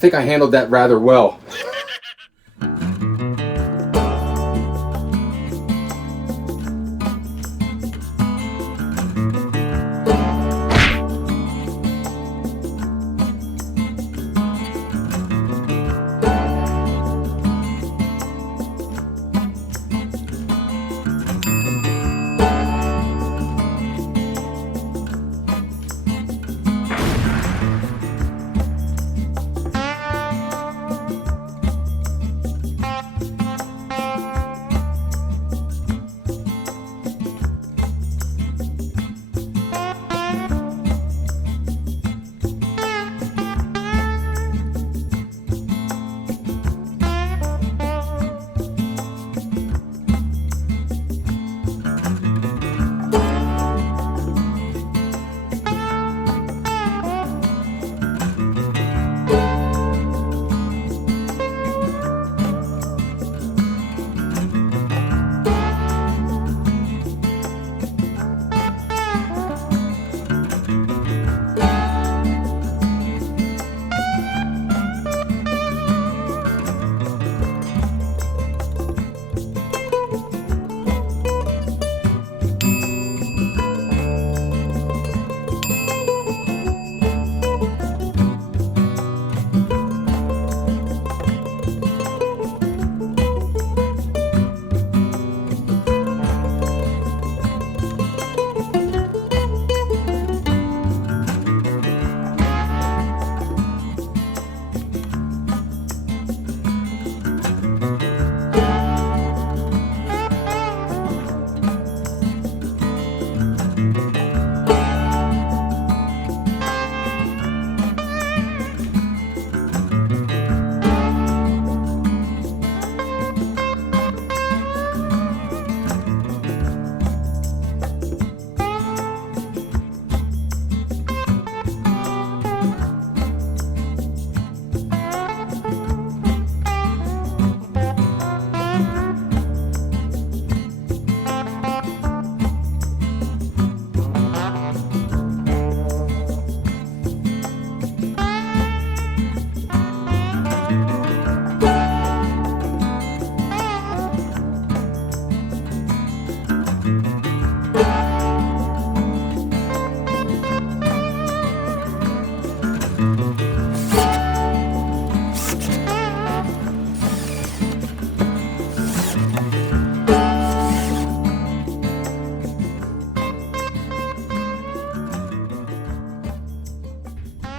think I handled that rather well.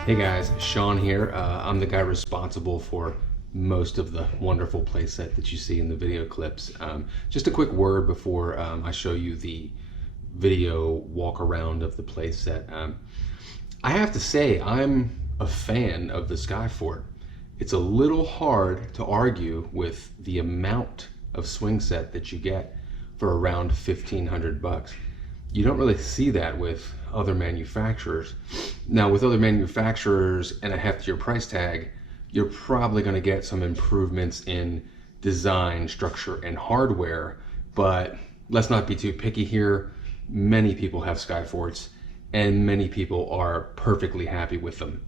Hey guys, Sean here. I'm the guy responsible for most of the wonderful playset that you see in the video clips. Just a quick word before I show you the video walk around of the playset. I have to say I'm a fan of the Skyfort. It's a little hard to argue with the amount of swing set that you get for around 1,500 bucks. You don't really see that with other manufacturers. Now with other manufacturers and a heftier price tag, you're probably going to get some improvements in design, structure, and hardware, but let's not be too picky here. Many people have Skyforts and many people are perfectly happy with them.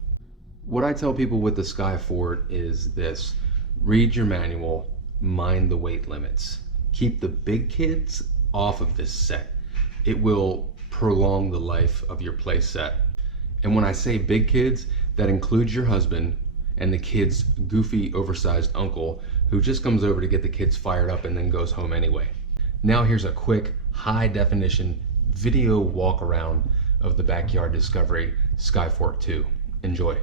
What I tell people with the Skyfort is this: read your manual, mind the weight limits. Keep the big kids off of this set. It will prolong the life of your play set. And when I say big kids, that includes your husband and the kid's goofy, oversized uncle who just comes over to get the kids fired up and then goes home anyway. Now here's a quick, high definition video walk around of the Backyard Discovery Skyfort II. Enjoy.